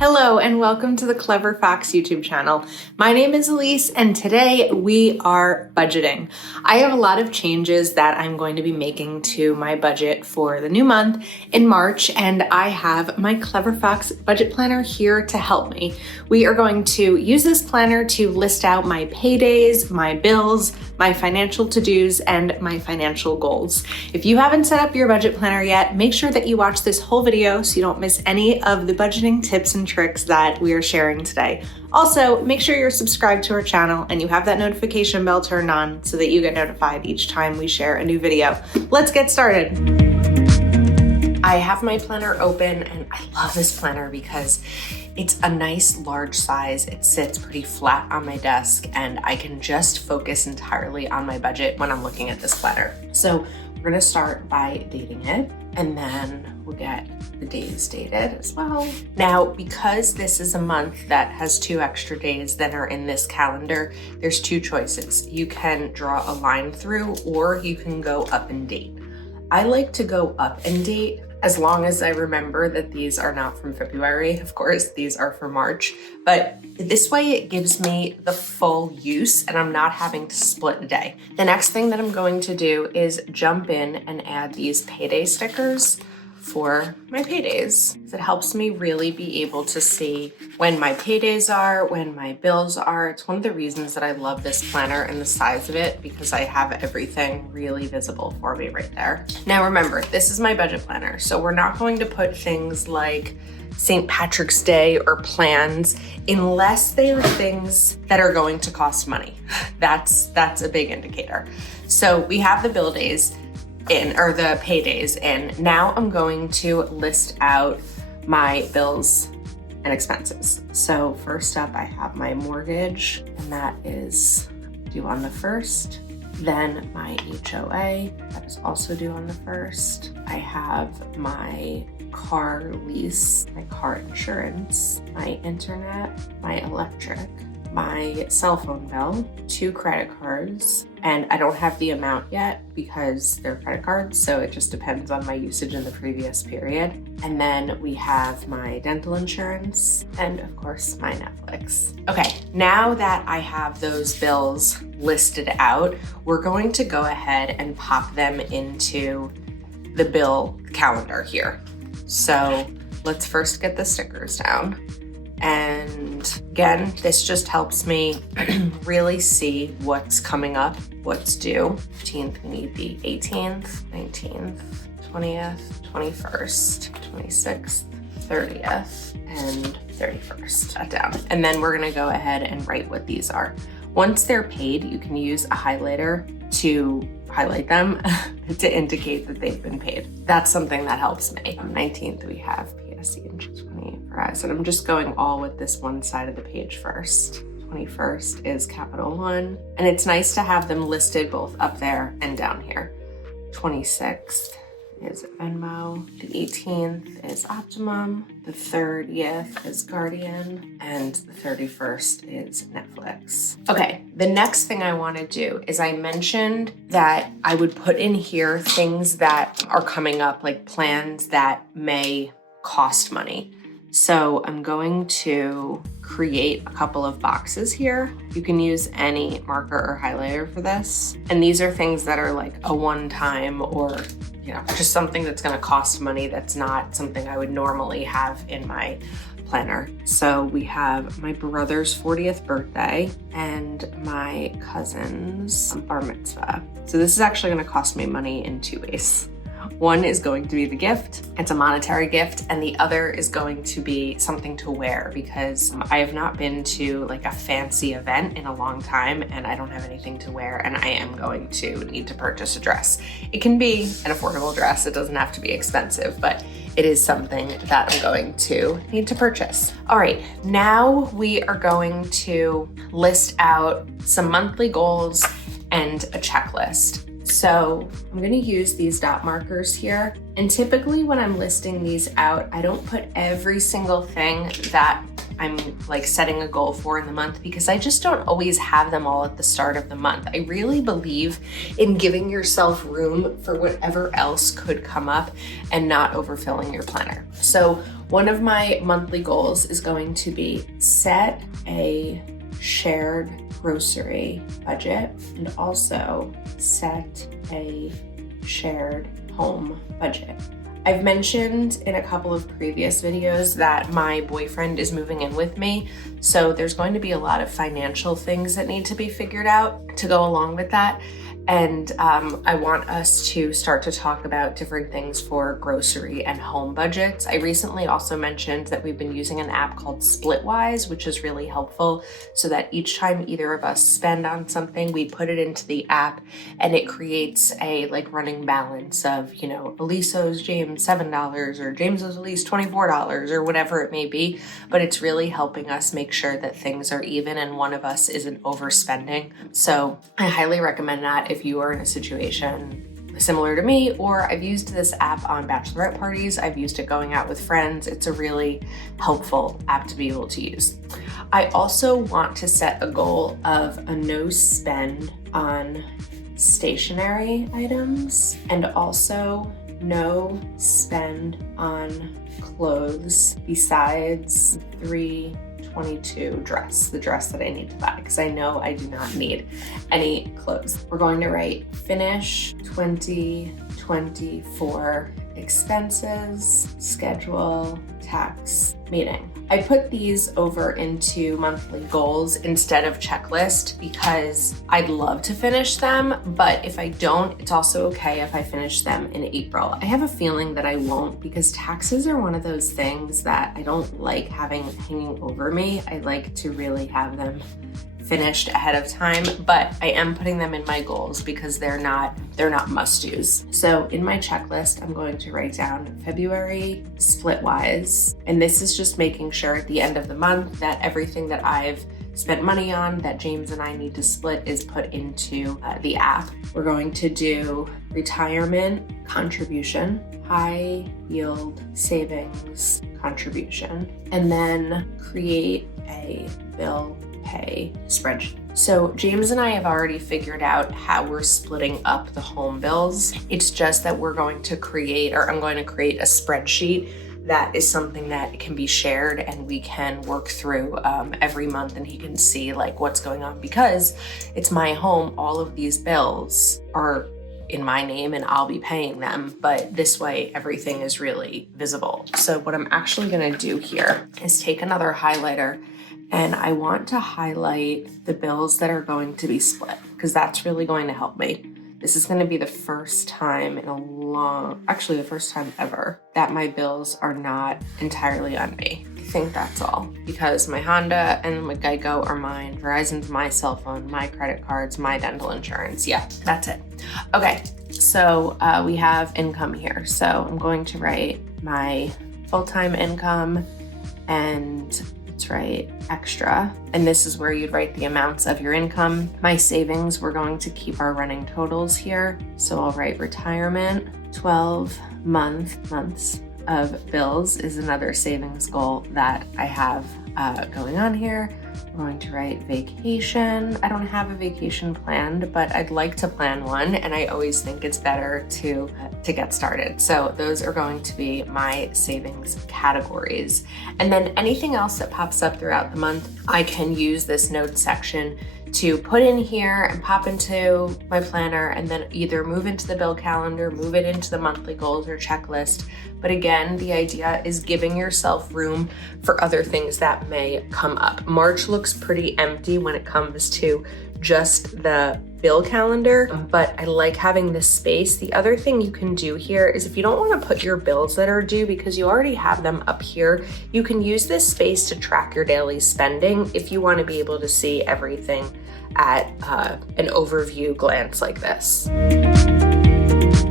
Hello and welcome to the Clever Fox YouTube channel. My name is Ilysse and today we are budgeting. I have a lot of changes that I'm going to be making to my budget for the new month in March, and I have my Clever Fox budget planner here to help me. We are going to use this planner to list out my paydays, my bills, my financial to-dos, and my financial goals. If you haven't set up your budget planner yet, make sure that you watch this whole video so you don't miss any of the budgeting tips and tricks that we are sharing today. Also, make sure you're subscribed to our channel and you have that notification bell turned on so that you get notified each time we share a new video. Let's get started. I have my planner open and I love this planner because it's a nice large size. It sits pretty flat on my desk and I can just focus entirely on my budget when I'm looking at this planner. So we're gonna start by dating it and then we'll get the days dated as well. Now, because this is a month that has 2 extra days than are in this calendar, there's 2 choices. You can draw a line through or you can go up and date. I like to go up and date as long as I remember that these are not from February. Of course, these are for March, but this way it gives me the full use and I'm not having to split a day. The next thing that I'm going to do is jump in and add these payday stickers for my paydays. It helps me really be able to see when my paydays are, when my bills are. It's one of the reasons that I love this planner and the size of it, because I have everything really visible for me right there. Now remember, this is my budget planner, so we're not going to put things like St. Patrick's Day or plans unless they are things that are going to cost money. That's a big indicator. So we have the bill days in, or the paydays in. Now I'm going to list out my bills and expenses. So first up, I have my mortgage, and that is due on the 1st. Then my HOA, that is also due on the 1st. I have my car lease, my car insurance, my internet, my electric, my cell phone bill, 2 credit cards, and I don't have the amount yet because they're credit cards, so it just depends on my usage in the previous period. And then we have my dental insurance and of course my Netflix. Okay, now that I have those bills listed out, we're going to go ahead and pop them into the bill calendar here. So let's first get the stickers down. And again, this just helps me really see what's coming up, what's due. 15th, we need the 18th, 19th, 20th, 21st, 26th, 30th, and 31st. That down. And then we're gonna go ahead and write what these are. Once they're paid, you can use a highlighter to highlight them to indicate that they've been paid. That's something that helps me. On 19th, we have PSE and 20 Verizon. I'm just going all with this one side of the page first. 21st is Capital One, and it's nice to have them listed both up there and down here. 26th is Venmo, the 18th is Optimum, the 30th is Guardian, and the 31st is Netflix. Okay, the next thing I want to do is I mentioned that I would put in here things that are coming up, like plans that may cost money. So I'm going to create a couple of boxes here. You can use any marker or highlighter for this. And these are things that are like a one-time or, just something that's gonna cost money that's not something I would normally have in my planner. So we have my brother's 40th birthday and my cousin's bar mitzvah. So this is actually gonna cost me money in 2 ways. One is going to be the gift. It's a monetary gift, and the other is going to be something to wear because I have not been to like a fancy event in a long time and I don't have anything to wear, and I am going to need to purchase a dress. It can be an affordable dress. It doesn't have to be expensive, but it is something that I'm going to need to purchase. All right, now we are going to list out some monthly goals and a checklist. So I'm gonna use these dot markers here. And typically when I'm listing these out, I don't put every single thing that I'm like setting a goal for in the month, because I just don't always have them all at the start of the month. I really believe in giving yourself room for whatever else could come up and not overfilling your planner. So one of my monthly goals is going to be set a shared grocery budget and also set a shared home budget. I've mentioned in a couple of previous videos that my boyfriend is moving in with me, so there's going to be a lot of financial things that need to be figured out to go along with that. And I want us to start to talk about different things for grocery and home budgets. I recently also mentioned that we've been using an app called Splitwise, which is really helpful, so that each time either of us spend on something, we put it into the app and it creates a like running balance of, you know, Ilysse owes James $7 or James owes Ilysse $24 or whatever it may be. But it's really helping us make sure that things are even and one of us isn't overspending. So I highly recommend that if you are in a situation similar to me, or I've used this app on bachelorette parties. I've used it going out with friends. It's a really helpful app to be able to use. I also want to set a goal of a no spend on stationery items and also no spend on clothes besides 322 dress, the dress that I need to buy, because I know I do not need any clothes. We're going to write finish 2024 expenses, schedule, tax, meeting. I put these over into monthly goals instead of checklist because I'd love to finish them, but if I don't, it's also okay if I finish them in April. I have a feeling that I won't, because taxes are one of those things that I don't like having hanging over me. I like to really have them finished ahead of time, but I am putting them in my goals because they're not must-dos. So in my checklist, I'm going to write down February Splitwise, and this is just making sure at the end of the month that everything that I've spent money on that James and I need to split is put into the app. We're going to do retirement contribution, high yield savings contribution, and then create a bill pay spreadsheet. So James and I have already figured out how we're splitting up the home bills. It's just that we're going to create, or I'm going to create a spreadsheet that is something that can be shared and we can work through every month, and he can see like what's going on, because it's my home. All of these bills are in my name and I'll be paying them, but this way everything is really visible. So what I'm actually gonna do here is take another highlighter, and I want to highlight the bills that are going to be split, because that's really going to help me. This is going to be the first time in the first time ever that my bills are not entirely on me. I think that's all, because my Honda and my Geico are mine, Verizon's my cell phone, my credit cards, my dental insurance. Yeah, that's it. Okay, so we have income here. So I'm going to write my full-time income, and write extra, and this is where you'd write the amounts of your income. My savings, we're going to keep our running totals here, so I'll write retirement. 12 months of bills is another savings goal that I have going on here. I'm going to write vacation. I don't have a vacation planned, but I'd like to plan one, and I always think it's better to get started. So those are going to be my savings categories. And then anything else that pops up throughout the month, I can use this notes section to put in here and pop into my planner, and then either move into the bill calendar, move it into the monthly goals or checklist. But again, the idea is giving yourself room for other things that may come up. March looks pretty empty when it comes to just the bill calendar, but I like having this space. The other thing you can do here is, if you don't want to put your bills that are due because you already have them up here, you can use this space to track your daily spending if you want to be able to see everything at an overview glance like this.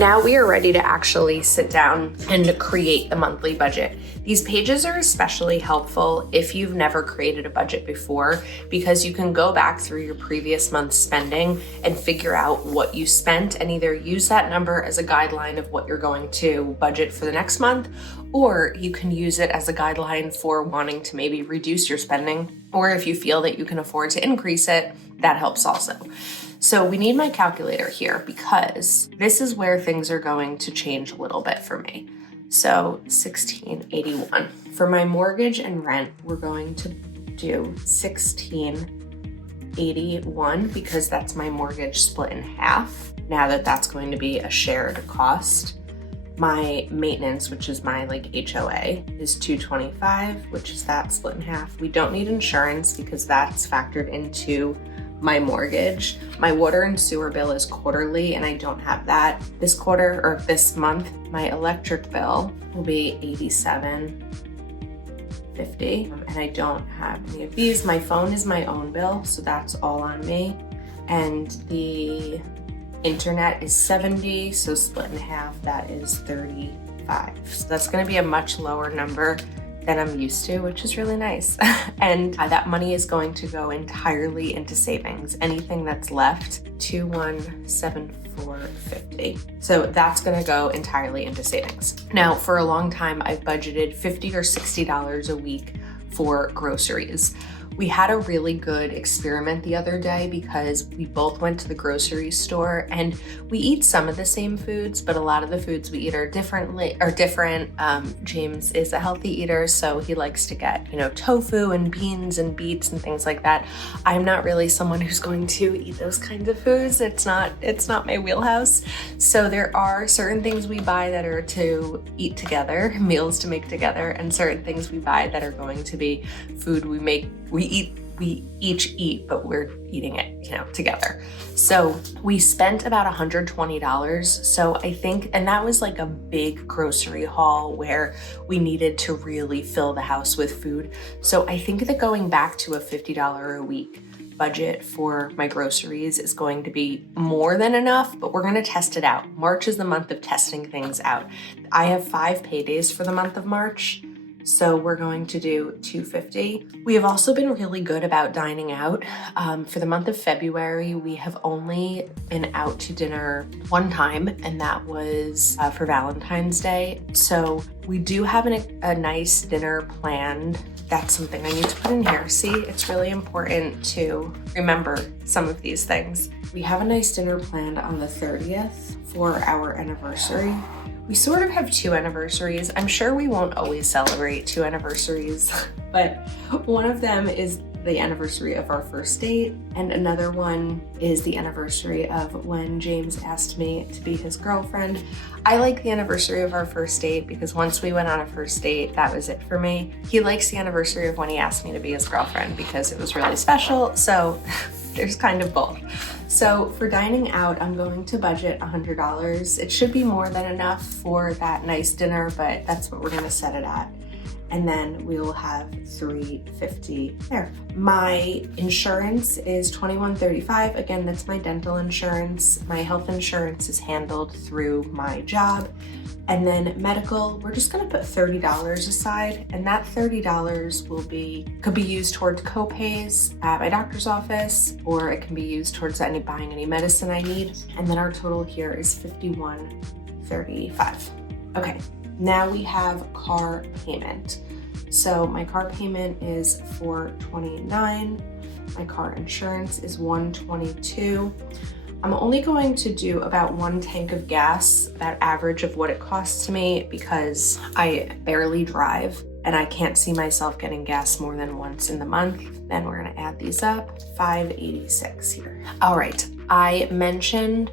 Now we are ready to actually sit down and create the monthly budget. These pages are especially helpful if you've never created a budget before, because you can go back through your previous month's spending and figure out what you spent and either use that number as a guideline of what you're going to budget for the next month, or you can use it as a guideline for wanting to maybe reduce your spending, or if you feel that you can afford to increase it, that helps also. So we need my calculator here because this is where things are going to change a little bit for me. So 1681. For my mortgage and rent, we're going to do 1681 because that's my mortgage split in half. Now that that's going to be a shared cost. My maintenance, which is my HOA, is 225, which is that split in half. We don't need insurance because that's factored into my mortgage. My water and sewer bill is quarterly and I don't have that. This quarter or this month, my electric bill will be $87.50 and I don't have any of these. My phone is my own bill, so that's all on me. And the internet is 70, so split in half, that is 35. So that's gonna be a much lower number than I'm used to, which is really nice. And that money is going to go entirely into savings. Anything that's left, 2174.50. So that's gonna go entirely into savings. Now, for a long time, I've budgeted $50 or $60 a week for groceries. We had a really good experiment the other day because we both went to the grocery store and we eat some of the same foods, but a lot of the foods we eat are different. James is a healthy eater, so he likes to get, tofu and beans and beets and things like that. I'm not really someone who's going to eat those kinds of foods. It's not my wheelhouse. So there are certain things we buy that are to eat together, meals to make together, and certain things we buy that are going to be food we each eat, but we're eating it, together. So we spent about $120. So I think, and that was a big grocery haul where we needed to really fill the house with food. So I think that going back to a $50 a week budget for my groceries is going to be more than enough, but we're going to test it out. March is the month of testing things out. I have 5 paydays for the month of March. So we're going to do $250. We have also been really good about dining out. For the month of February, we have only been out to dinner one time, and that was for Valentine's Day. So we do have a nice dinner planned. That's something I need to put in here. See, it's really important to remember some of these things. We have a nice dinner planned on the 30th for our anniversary. We sort of have 2 anniversaries. I'm sure we won't always celebrate 2 anniversaries, but one of them is the anniversary of our first date, and another one is the anniversary of when James asked me to be his girlfriend. I like the anniversary of our first date because once we went on a first date, that was it for me. He likes the anniversary of when he asked me to be his girlfriend because it was really special, so there's kind of both. So for dining out, I'm going to budget $100. It should be more than enough for that nice dinner, but that's what we're gonna set it at. And then we will have $350 there. My insurance is $21.35. Again, that's my dental insurance. My health insurance is handled through my job. And then medical, we're just gonna put $30 aside, and that $30 could be used towards co-pays at my doctor's office, or it can be used towards buying any medicine I need. And then our total here is $51.35. Okay, now we have car payment. So my car payment is $429. My car insurance is $122. I'm only going to do about 1 tank of gas, that average of what it costs me, because I barely drive and I can't see myself getting gas more than once in the month. Then we're gonna add these up, $586 here. All right, I mentioned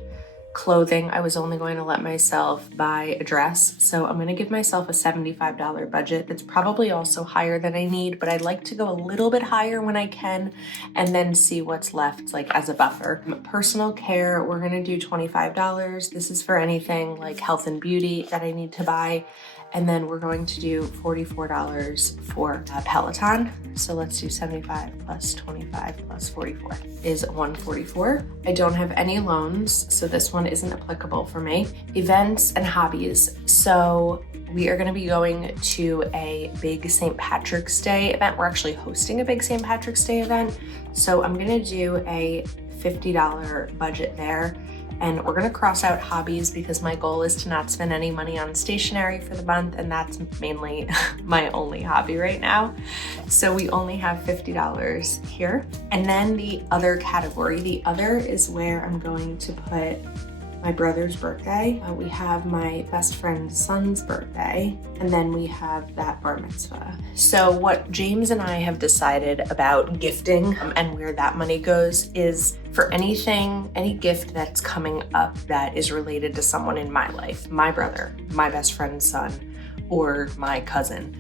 clothing. I was only going to let myself buy a dress. So I'm going to give myself a $75 budget. That's probably also higher than I need, but I'd like to go a little bit higher when I can and then see what's left as a buffer. Personal care, we're going to do $25. This is for anything like health and beauty that I need to buy. And then we're going to do $44 for Peloton. So let's do 75 plus 25 plus 44 is 144. I don't have any loans, so this one isn't applicable for me. Events and hobbies. So we are going to be going to a big St. Patrick's Day event. We're actually hosting a big St. Patrick's Day event. So I'm going to do a $50 budget there. And we're gonna cross out hobbies because my goal is to not spend any money on stationery for the month, and that's mainly my only hobby right now. So we only have $50 here. And then the other category, the other is where I'm going to put my brother's birthday. We have my best friend's son's birthday, and then we have that bar mitzvah. So what James and I have decided about gifting and where that money goes is for anything, any gift that's coming up that is related to someone in my life, my brother, my best friend's son, or my cousin.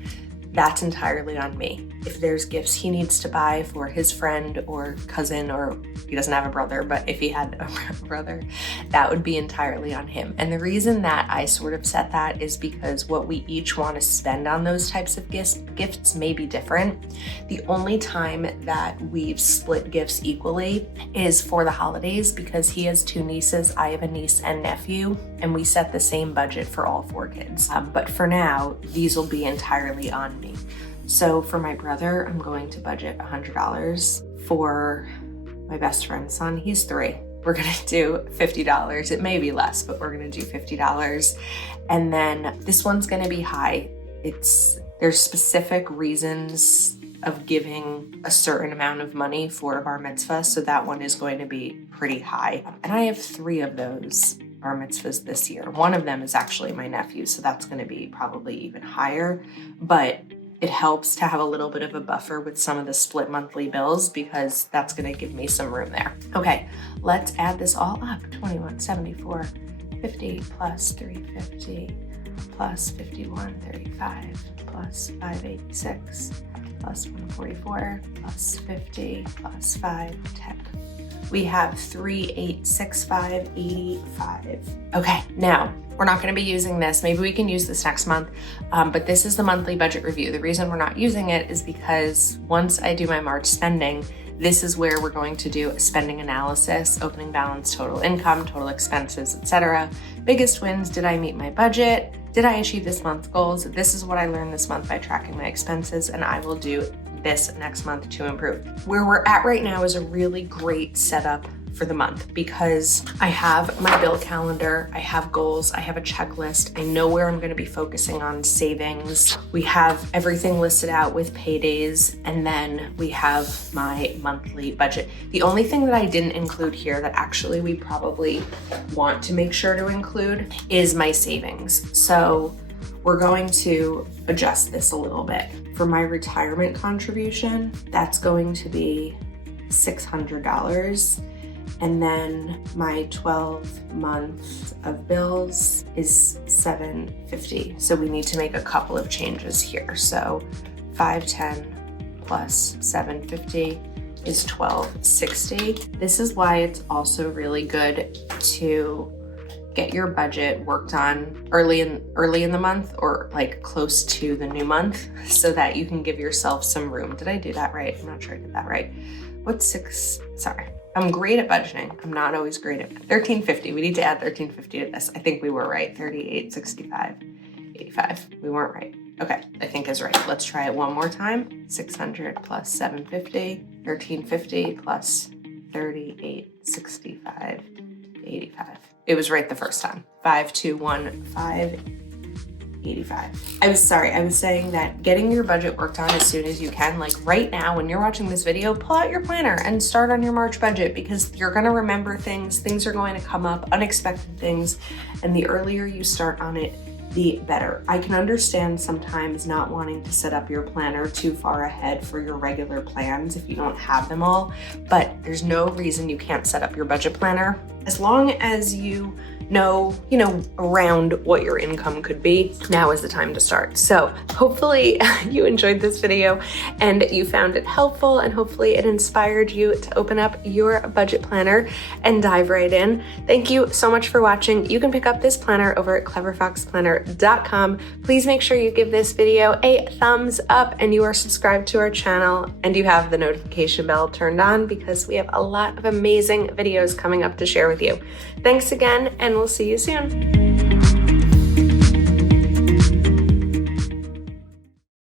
That's entirely on me. If there's gifts he needs to buy for his friend or cousin, or he doesn't have a brother, but if he had a brother, that would be entirely on him. And the reason that I sort of set that is because what we each want to spend on those types of gifts may be different. The only time that we've split gifts equally is for the holidays, because he has 2 nieces, I have a niece and nephew, and we set the same budget for all 4 kids. But for now, these will be entirely on me. So for my brother, I'm going to budget $100. For my best friend's son, he's 3. We're gonna do $50. It may be less, but we're gonna do $50. And then this one's gonna be high. There's specific reasons of giving a certain amount of money for a bar mitzvah, so that one is going to be pretty high. And I have 3 of those bar mitzvahs this year. One of them is actually my nephew, so that's gonna be probably even higher, but it helps to have a little bit of a buffer with some of the split monthly bills, because that's gonna give me some room there. Okay, let's add this all up. 2174, 50 plus 350 plus 5135 plus 586 plus 144 plus 50 plus 510. We have 386585. Okay, now we're not going to be using this. Maybe we can use this next month, but this is the monthly budget review. The reason we're not using it is because once I do my March spending, this is where we're going to do a spending analysis, opening balance, total income, total expenses, etc. Biggest wins, did I meet my budget? Did I achieve this month's goals? This is what I learned this month by tracking my expenses, and I will do this next month to improve. Where we're at right now is a really great setup for the month, because I have my bill calendar, I have goals, I have a checklist, I know where I'm going to be focusing on savings. We have everything listed out with paydays, and then we have my monthly budget. The only thing that I didn't include here that actually we probably want to make sure to include is my savings. So we're going to adjust this a little bit. For my retirement contribution, that's going to be $600. And then my 12 months of bills is $750. So we need to make a couple of changes here. So 510 plus 750 is $1260. This is why it's also really good to get your budget worked on early in the month, or like close to the new month, so that you can give yourself some room. Did I do that right? I'm not sure I did that right. Sorry. I'm great at budgeting. I'm not always great at $1350. We need to add $1350 to this. I think we were right. 3865, 85. We weren't right. Okay, I think is right. Let's try it one more time. 600 plus 750, 1350 plus 3865, 85. It was right the first time. 5215. 85. I was saying that getting your budget worked on as soon as you can, like right now when you're watching this video, pull out your planner and start on your March budget, because you're gonna remember things are going to come up, unexpected things, and the earlier you start on it, the better. I can understand sometimes not wanting to set up your planner too far ahead for your regular plans if you don't have them all, but there's no reason you can't set up your budget planner As long as you know, around what your income could be, now is the time to start. So hopefully you enjoyed this video and you found it helpful, and hopefully it inspired you to open up your budget planner and dive right in. Thank you so much for watching. You can pick up this planner over at cleverfoxplanner.com. Please make sure you give this video a thumbs up and you are subscribed to our channel and you have the notification bell turned on, because we have a lot of amazing videos coming up to share with you. Thanks again, and we'll see you soon.